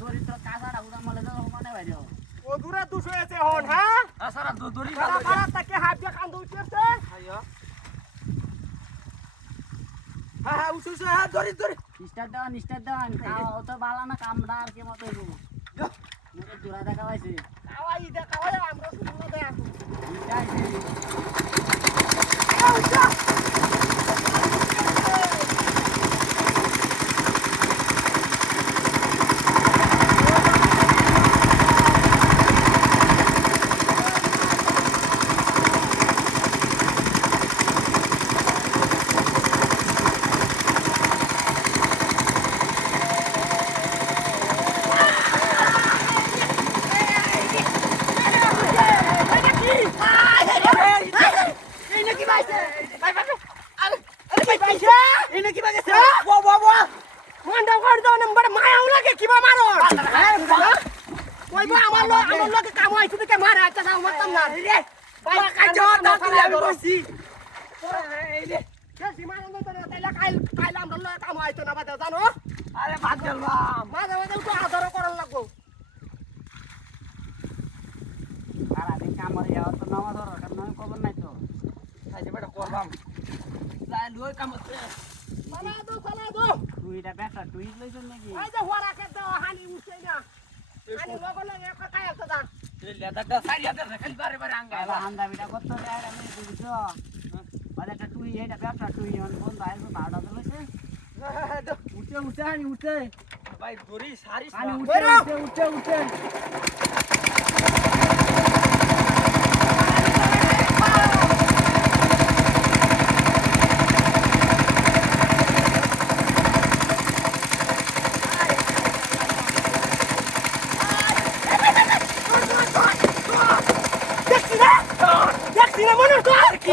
চরিত্র কাজা রাখুদা মলে তো মানে ভাই ও দূরে দুশো আছে হন হ্যাঁ সারা দড়ি পাড়া তাকে হাত দিয়ে কান্দো উঠছে আইয়া হ্যাঁ হ্যাঁ উসু হ্যাঁ দড়ি নিস্টার দেওয়ান ও তো বালা না কামড়া আর কি মতো হইব মোরে জোড়া দেখা পাইছে কাওয়াই আমরা শুনলো দেখ ভাই দড়ি সারিস উঠে কি